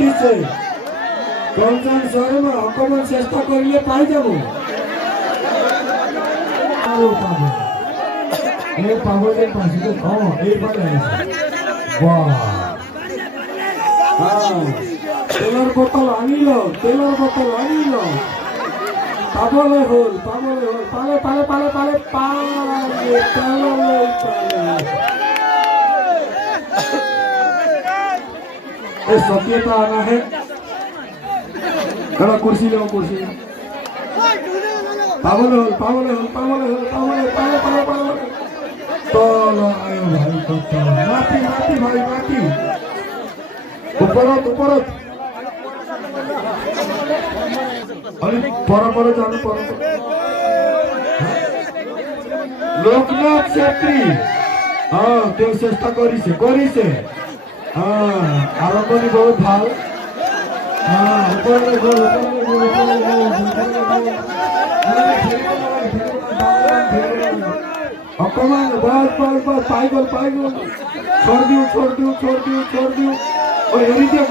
উঠিছে কঞ্চন শর্মা অকমান চেষ্টা করলে পাই যাব পাবো এই পাবো যে পাশে এইবারে বাহ তেলের বোতল আনিল পাবলে হল পালে পালে পালে পালে পালে सत्यता आना है खड़ा कुर्सी लो कुर्सी पावल हो पाले तो आयो भाई तो माटी भाई माटी ऊपर अरे पर जानो पर लोकनाथ छेत्री हाँ देव चेष्टा करिसे आरंभ बहुत ভাল অকমান বস পাই গল छोड़ दियो और एरी दियो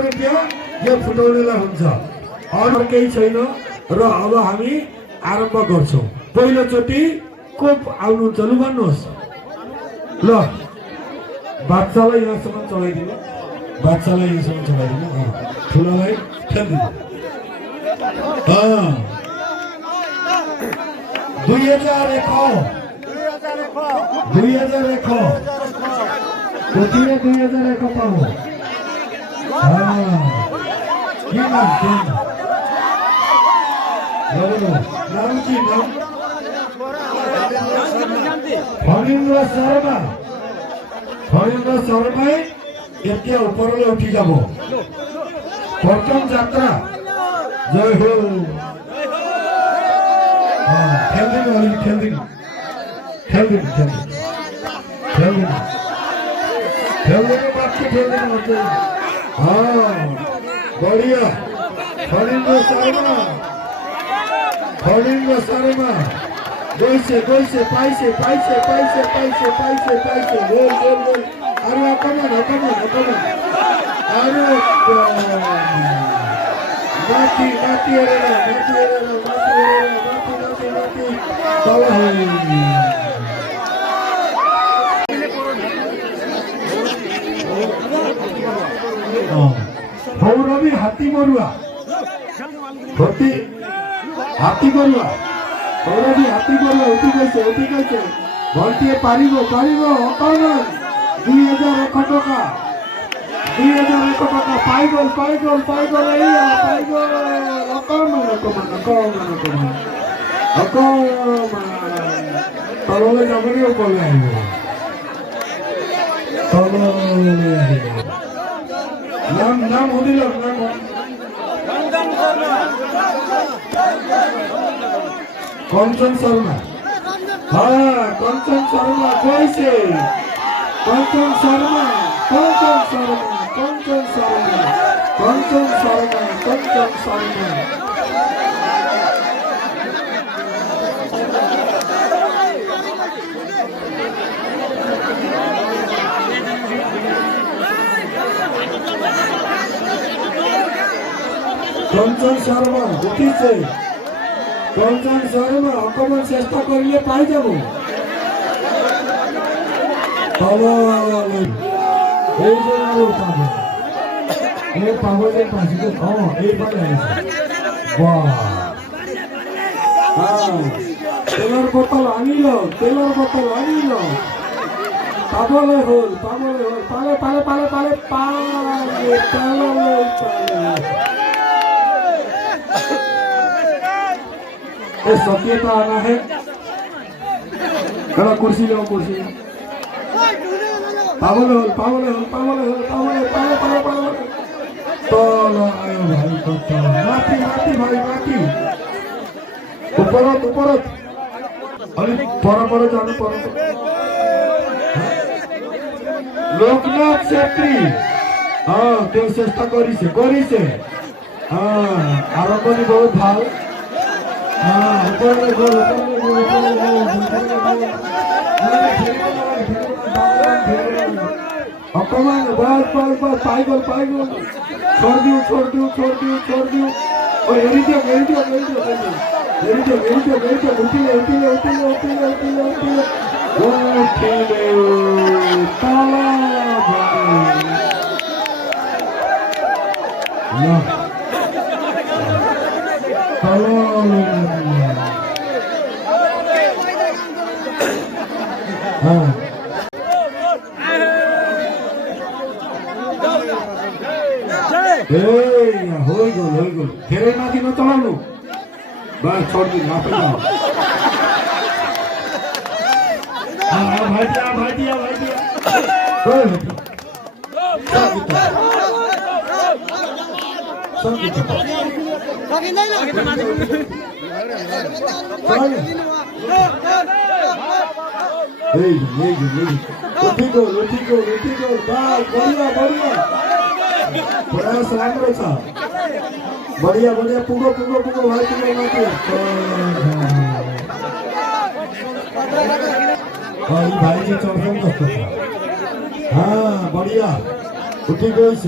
रुपया यो फुटाउनेलाई हुन्छ अरू केही छैन र अब हामी आरम्भ गर्छौं पहिलोचोटी को आउनुहुन्छ लु भन्नुहोस् ल बादशाहलाई यहाँसम्म चलाइदिनु ठुलोलाई खेल्दिनु 2001 कोटीले 2001 पाऊ ये नाम की नाम फणीन्द्र शर्मा এতিয়া ওপৰলৈ উঠি যাব প্ৰথম যাত্ৰা জয় হো খেলদিন बढ़िया फणीन्द्र शर्मा गइसे पाइसे गोल अरे अकमान अरे माटी भौरवी हाथी बरुआ भौरवी हाथी बरुआ उठी गई भंटिए पारिब अकमान 2001 टका पाई गल अकमान तलले जाबनी ओपरले आइबो नाम होदिल कंचन शर्मा हाँ कंचन शर्मा कैसे कंचन शर्मा कंचन शर्मा उठिছে कंचन शर्मा অকমান চেষ্টা করলে পাই যাব এই জন্য পাবো এই পাবো যে পাশে এইবারে বাহ তেলের বোতল আনিল পাবলে হল পালে পালে পালে পালে পালে सत्यता आना है खड़ा कुर्सी लो कुर्सी पावल हो पाले तो आयो भाई तो माटी भाई उपरत अलिक पर जानु पर्छ। लोकनाथ छेत्री त्यो चेष्टा गरिছে आरम्भ पनि बहुत ভাল। অকমান বস পাই গল छोड़ दियो एरी दियो हो गयो धेरै माथि नचलाउनु बस छोड्दिनु आफै जाऊ। भाइटिया प्रयास राम्रो छ। बढ़िया पुगो भाइ पुगो माथि। भाई चाहिँ चर्काउँ जस्तो छ। बढ़िया उठी गएछ।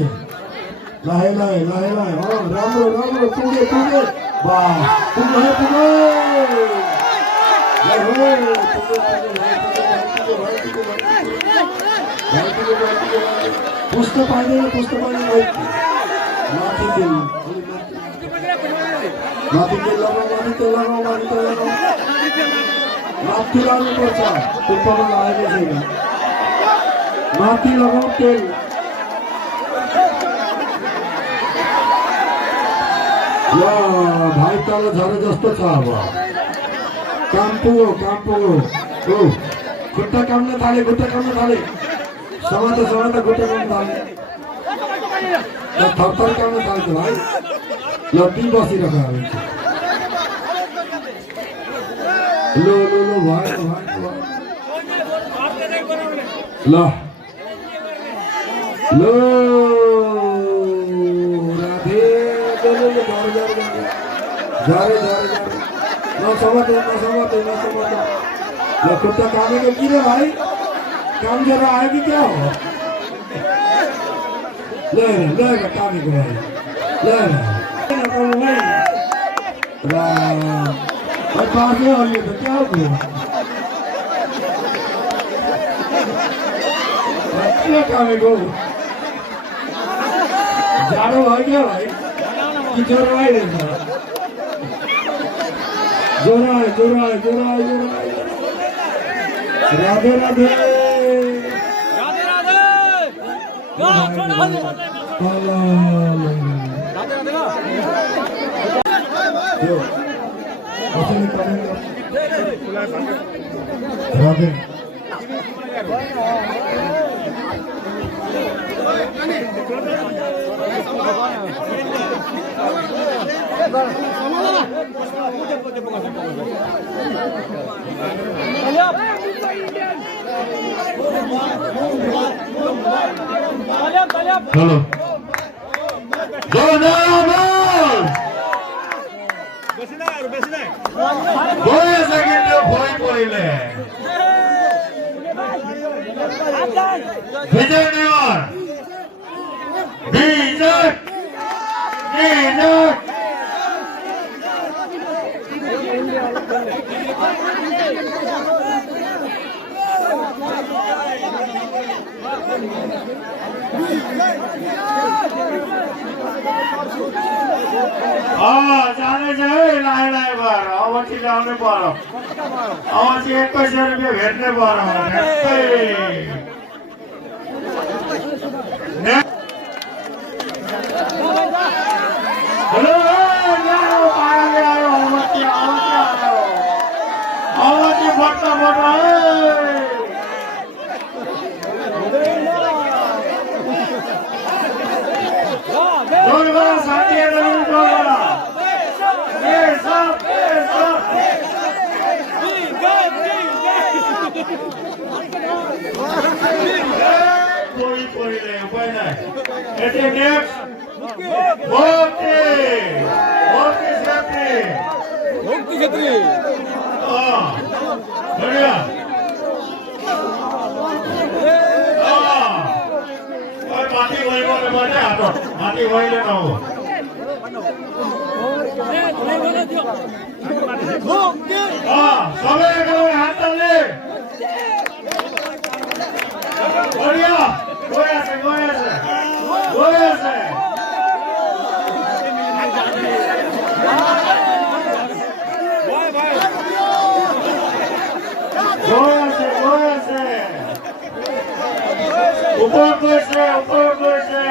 लाहे राम्रो पुगे वाह पुगो पुस्त पाइँदैन माथि तेल लगाऊ माथि लाग्नुपर्छ। टुप्पामा लागेको छैन। माथि लगाऊ तेल। भाइ तल झरे जस्तो छ। अब काम पुगो खुट्टा काम्न थाले समाता खुट्टा काम्न थाले थरथर काम्न थाल्छ भाइ। ल ती बसिरह लो भयो ल राधे झरे नसमाते ल खुट्टा कामेको किन भाइ? काम गरेर आयो कि क्या हो? ल कामेको भाइ पार्ने अलि त क्या हो? के कामेको जाडो भयो क्या भाइ? कि ज्वरो आइरहेछ? ज्वरो आयो। राधे हेलो जाने चाहिँ लाइ भएर अब चाहिँ ल्याउनै पर्यो। अब चाहिँ 2100 रुपियाँ भेट्नै पर्यो। हेलो साथीहरु পড়িলে উপায় নাই এতে নেক্সট ভক্তি ক্ষেত্রে বড়িয়া মাটি হইব মানে হাতত মাটি হইলে নহব সবে একেলগে হাত টানলে বঢ়িয়া গৈ আছে গৈ আছে গৈ আছে গৈ আছে গৈ আছে ওপৰত গৈছে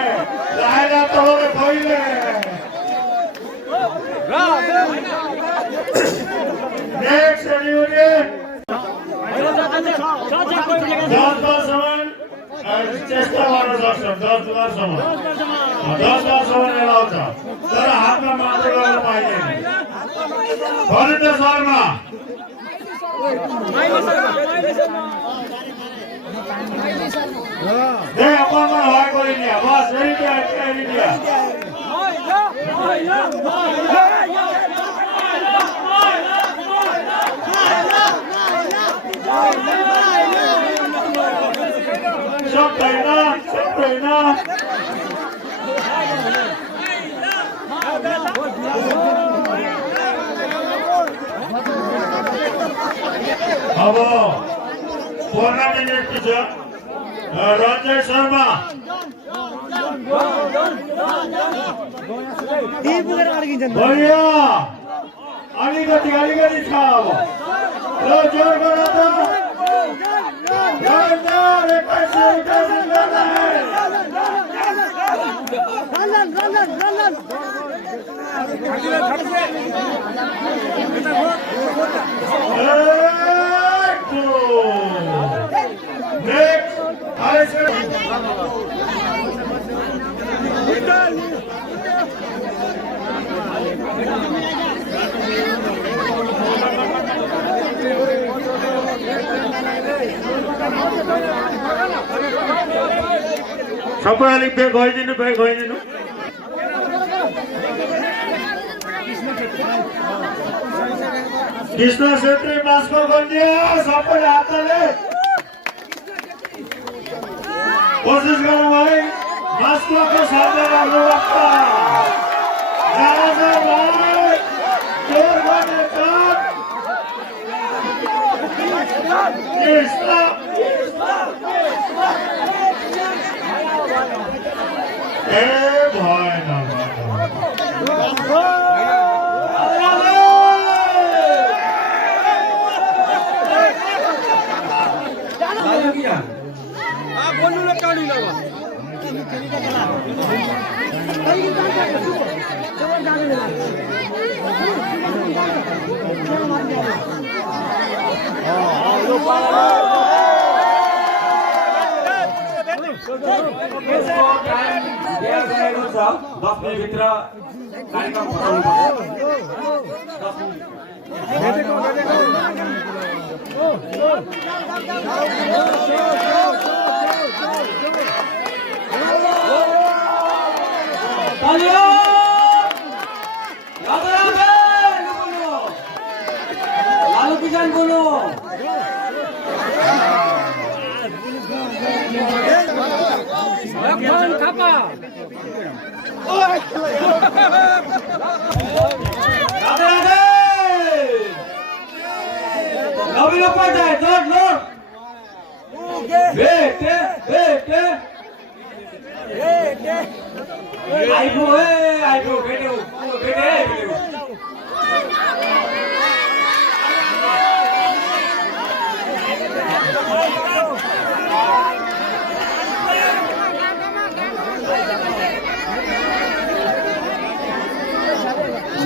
লাহে লাহে তললৈ ধৰিলে নেক্সট রিউনিয়ন 10 বার সমান চেষ্টা করার দর্শন 10 বার সমান 10 বার সমান এলা হচ্ছে তারা হাতটা মারতে গেলে পাইনি ভরিতে শর্মা দে अपन হয় করে নিয়া বাস এই দিয়া সব তাই না अब 14 मिनट पीछे रंजय शर्मा बढ़िया अलीगढ़ी खाओ लो जोर करो तो सब बैग हो कृष्ण क्षेत्री मास्को गंजिया सब हाथ कोशिश करो भाई मास्को के सामने रखो भाई जोर बने कृष्ण भय ना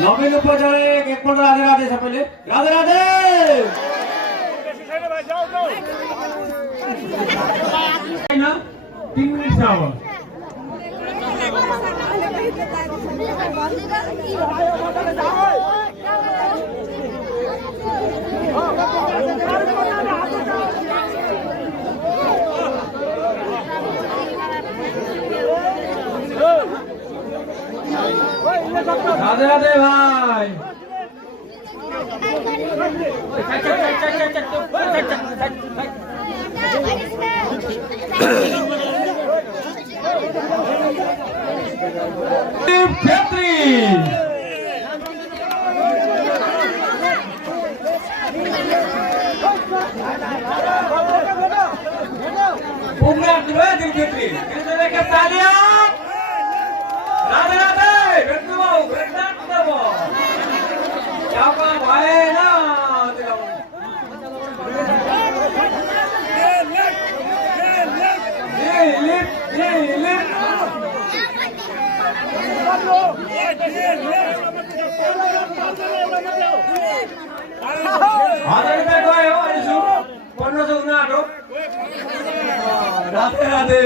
नवीन उपचार एक पट राधे राधे सबले राधे राधे 3 मिनट आवा রাধে রাধে ভাই। ক্ষেত্রী राधे राधे क्या भाई ना राधे राधे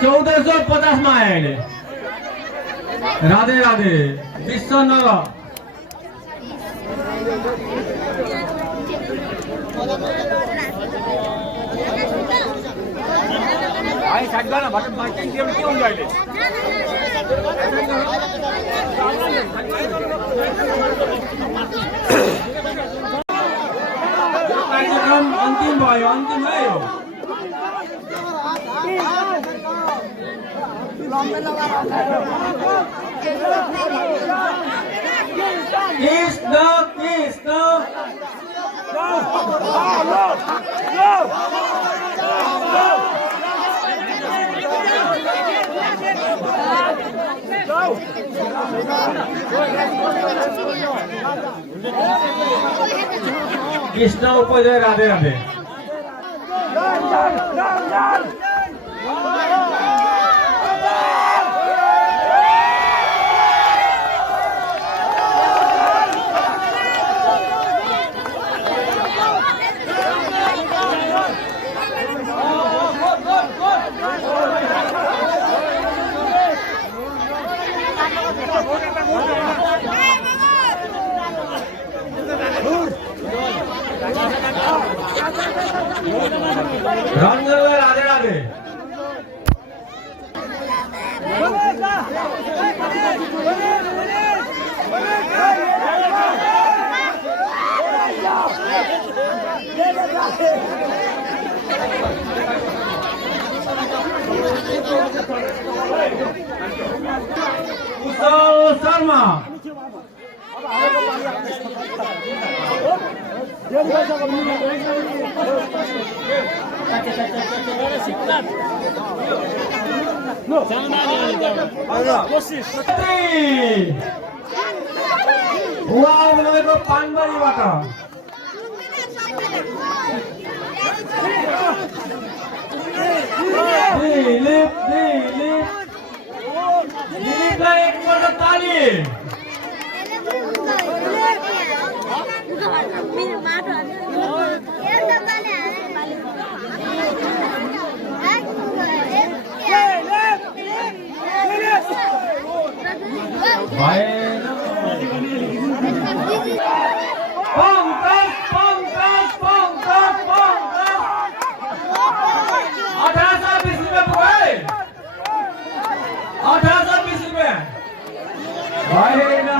1450 माइल राधे राधे विश्वनगर आई साइड ना बटन मार्किंग दिए क्यों जाइले कार्यक्रम अंतिम भयो अंतिम है यो Krishna Krishna Krishna উপজয় Radhe Radhe Ranjan Radhe Radhe कुशल शर्मा पानबारीबाट दिलीपलाई एकपल्ट ताली पंकज पंकज पंकज पंकज 1820 रुपये पुगे 1820 रुपये भाई ना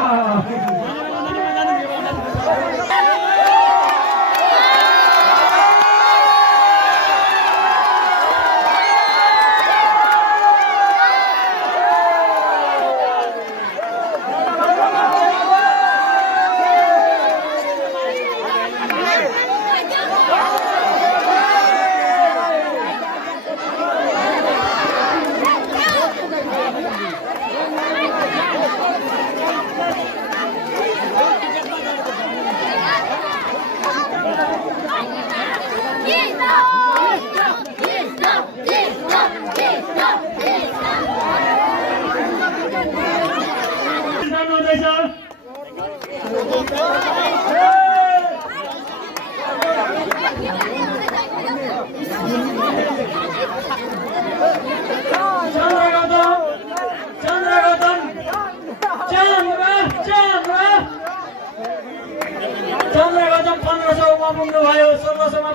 चन्द्रगौतम 1500 मा पुग्नु भयो 1600 मा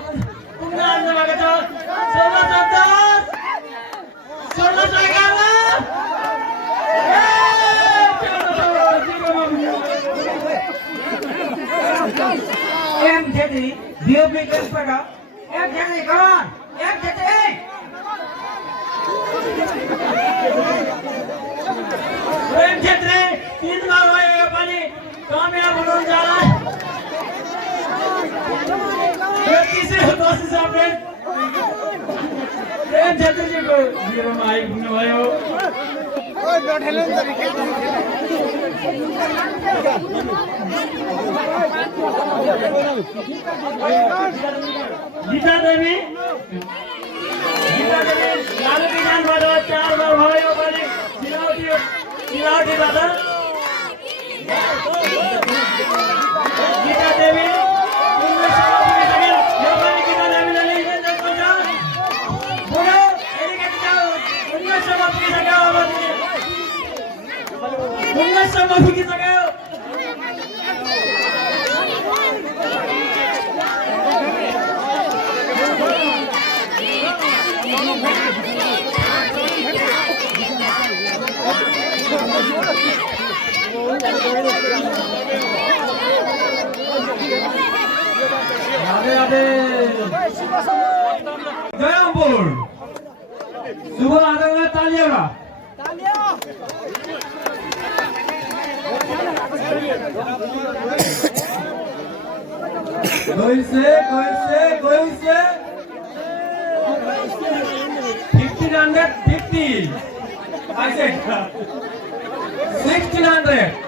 पुग्न आउनु भएको छ 1610 স্বর্ণ জায়গা না em jadi dia bikin pada em jadi kawan em jadi प्रेम क्षेत्र 3 बार हुए ये पानी कामयाब हो जाला ये किसे दोस्त से प्रेम क्षेत्र जी को जीरो माई भयो गीता देवी लालू विधानबाट 4 बार भयो भने सिलावटी दादा गीता देवी जयपुर सुबह आदरणीय तालिया कोई से 1550 I said 1600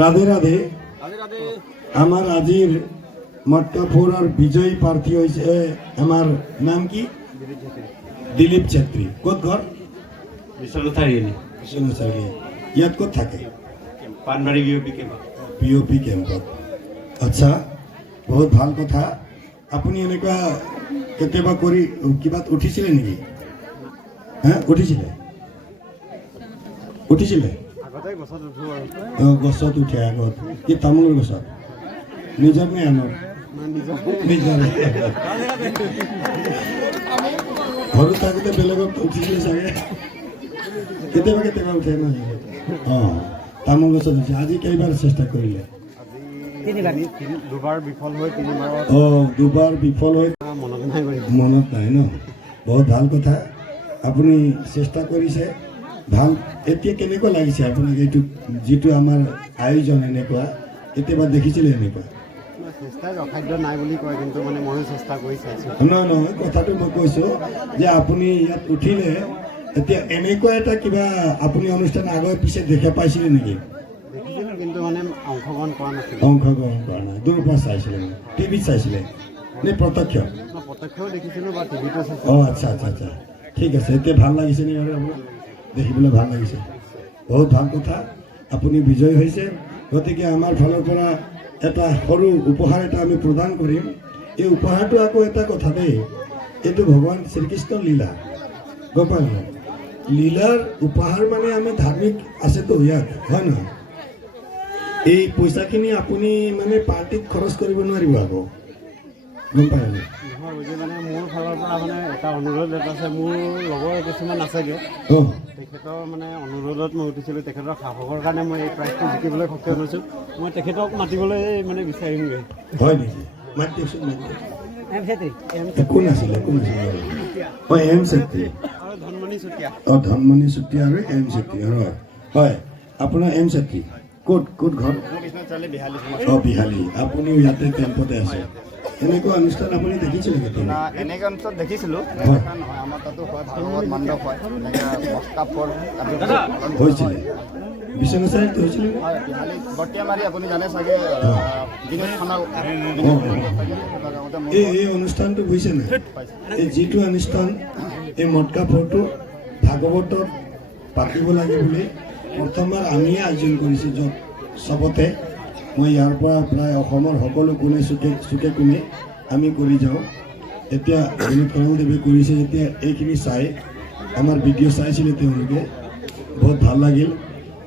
রাধে রাধে আমার আজির মটকাপুরের বিজয়ী প্রার্থী হয়েছে আমার নাম কি দিলীপ ছেত্রী কোত ঘর ইয়াত কোত থাকে পানবাড়ি বিওপি ক্যাম্প পিওপি ক্যাম্পত আচ্ছা বহুত ভাল কথা। আপুনি এনেকুৱা কেতিয়াবা কৰি কিবাত উঠিছিলে নেকি? হা উঠিছিলে গছত উঠে আগত কি তামোলৰ গছত নিজৰ নে আনৰ নিজৰ সৰু থাকোঁতে বেলেগত উঠিছিলে চাগে কেতিয়াবা কেতিয়াবা উঠে নহয় তামোল গছত উঠে আজি কেইবাৰ চেষ্টা কৰিলে দুবাৰ বিফল হৈ তিনিবাৰত দুবাৰ বিফল হৈ মনত নাই ন বহুত ভাল কথা আপুনি চেষ্টা কৰিছে ভাল এতিয়া কেনেকুৱা লাগিছে আপোনাক এইটো যিটো আমাৰ আয়োজন এনেকুৱা কেতিয়াবা দেখিছিলে এনেকুৱা চেষ্টাই অসাধ্য নাই বুলি কয় কিন্তু মানে ময়ো চেষ্টা কৰি চাইছোঁ নহয় কথাটো মই কৈছোঁ যে আপুনি ইয়াত উঠিলে এতিয়া এনেকুৱা এটা কিবা আপুনি অনুষ্ঠান আগৰ পিছে দেখা পাইছিলে নেকি দেখিছিলোঁ কিন্তু মানে অংশগ্ৰহণ কৰা নাছিলোঁ অংশগ্ৰহণ কৰা নাই দূৰৰ পৰা চাইছিলে টিভিত চাইছিলে নে প্ৰত্যক্ষ প্ৰত্যক্ষও দেখিছিলোঁ বা টিভিটো চাইছিলোঁ আচ্ছা আচ্ছা আচ্ছা ঠিক আছে এতিয়া ভাল লাগিছে নি আৰু আপোনাক দেখিবলৈ ভাল লাগিছে বহুত ভাল কথা আপুনি বিজয়ী হৈছে গতিকে আমাৰ ফালৰ পৰা এটা সৰু উপহাৰ এটা আমি প্ৰদান কৰিম এই উপহাৰটো আকৌ এটা কথা দেই এইটো ভগৱান শ্ৰীকৃষ্ণৰ লীলা গম পালে নাই লীলাৰ উপহাৰ মানে আমি ধাৰ্মিক আছেতো ইয়াত হয় নহয় এই পইচাখিনি আপুনি মানে পাৰ্টিত খৰচ কৰিব নোৱাৰিব আকৌ গম পালে নাই মানে মোৰ ফালৰ পৰা মানে এটা অনুৰোধ এটা আছে মোৰ লগৰ কিছুমান আছেগৈ তেখেতৰ মানে অনুৰোধত মই উঠিছিলোঁ তেখেতৰ সাহসৰ কাৰণে মই এই প্ৰাইজটো জিকিবলৈ সক্ষম হৈছোঁ মই তেখেতক মাতিবলৈ মানে বিচাৰিমগৈ হয় নেকি মাত দিয়কচোন কোন আছিলে এম চেত্ৰী আৰু ধনমণি চুতীয়া ধনমণি চুতীয়া আৰু এম চেত্ৰী হয় আপোনাৰ এম চেত্ৰী ক'ত ঘৰ বিহালী আপুনিও ইয়াতে কেম্পতে আছে এনেকুৱা অনুষ্ঠান আপুনি দেখিছিলে কেতিয়াবা এনেকুৱা অনুষ্ঠান দেখিছিলোঁ আমাৰ তাতো হয় ভাগৱত মণ্ডপ হয় হৈছিলে বিশ্বনাথ চাৰিআলিত হৈছিলে বটিয়ামাৰি আপুনি জানে চাগে এই অনুষ্ঠানটো বুজিছে নাই এই যিটো অনুষ্ঠান এই মটকা ফৰটো ভাগৱতত পাতিব লাগে বুলি প্ৰথমবাৰ আমিয়ে আয়োজন কৰিছোঁ য'ত চবতে মই ইয়াৰ পৰা প্ৰায় অসমৰ সকলো কোণে চুকে কোণে আমি কৰি যাওঁ এতিয়া বিনোদ কমলদেৱে কৰিছে যেতিয়া এইখিনি চাই আমাৰ ভিডিঅ' চাইছিলে তেওঁলোকে বহুত ভাল লাগিল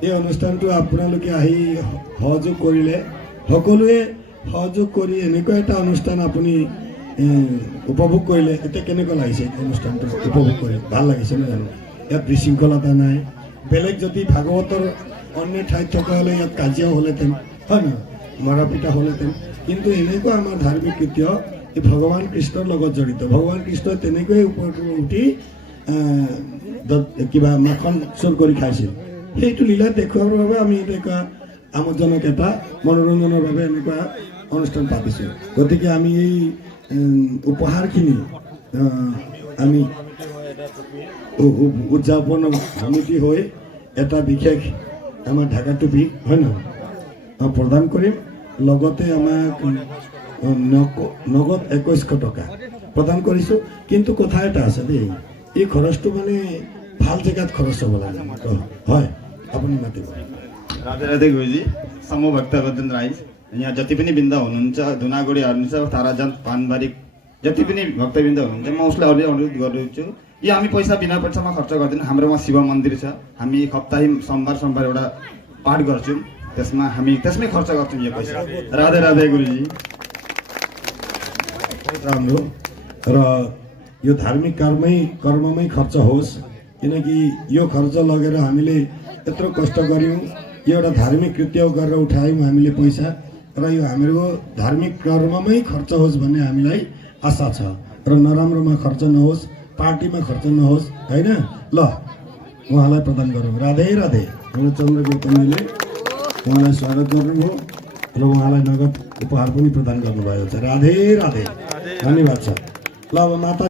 এই অনুষ্ঠানটো আপোনালোকে আহি সহযোগ কৰিলে সকলোৱে সহযোগ কৰি এনেকুৱা এটা অনুষ্ঠান আপুনি উপভোগ কৰিলে এতিয়া কেনেকুৱা লাগিছে এই অনুষ্ঠানটো উপভোগ কৰি ভাল লাগিছে নহয় জানো ইয়াত বিশৃংখলতা নাই বেলেগ যদি ভাগৱতৰ অন্য ঠাইত থকা হ'লে ইয়াত কাজিয়াও হ'লহেঁতেন হয় নহয় মৰা পিটা হ'লহেঁতেন কিন্তু এনেকুৱা আমাৰ ধাৰ্মিক কৃত্য এই ভগৱান কৃষ্ণৰ লগত জড়িত ভগৱান কৃষ্ণই তেনেকৈয়ে ওপৰত উঠি কিবা মাখন চোৰ কৰি খাইছিল সেইটো লীলা দেখুৱাবৰ বাবে আমি এনেকুৱা আমোদজনক এটা মনোৰঞ্জনৰ বাবে এনেকুৱা অনুষ্ঠান পাতিছোঁ গতিকে আমি এই উপহাৰখিনি আমি উদযাপন সমিতি হৈ এটা বিশেষ আমাৰ ঢাকা টুপি হয় নহয় প্ৰদান কৰিম লগতে আমাক নগদ 2100 টকা প্ৰদান কৰিছোঁ কিন্তু কথা এটা আছে দেই এই खरचটো মানে ভাল जग्गात खरच হ'ব লাগে হয় আপুনি मातिब राधे राधे गुरुजी समूह भक्तवर्धन राई यहाँ जति पनि बिन्दा हुनुहुन्छ धुनागुडी हुनुहुन्छ ताराजन पानबारी जति पनि भक्तबिन्द हुनुहुन्छ म उसलाई अनुरोध गर्छु यो हामी पैसा बिना पैसामा खर्च गर्दैनौँ हाम्रोमा शिव मन्दिर छ हामी हप्ताही सोमबार एउटा पाठ गर्छौँ त्यसमा हामी त्यसमै खर्च गर्छौँ यो पैसा राधे राधे गुरुजी राम्रो र यो धार्मिक कर्ममै खर्च होस् किनकि यो खर्च लगेर हामीले यत्रो कष्ट गऱ्यौँ यो एउटा धार्मिक कृत्य गरेर उठायौँ हामीले पैसा र यो हाम्रो धार्मिक कर्ममै खर्च होस् भन्ने हामीलाई आशा छ र नराम्रोमा खर्च नहोस् पार्टीमा खर्च नहोस् हैन ल उहाँलाई प्रदान गरौँ राधे राधे हाम्रो चन्द्र गोपनीले उहाँलाई स्वागत गर्नुभयो र उहाँलाई नगद उपहार पनि प्रदान गर्नुभएको छ राधे राधे धन्यवाद छ ल अब माता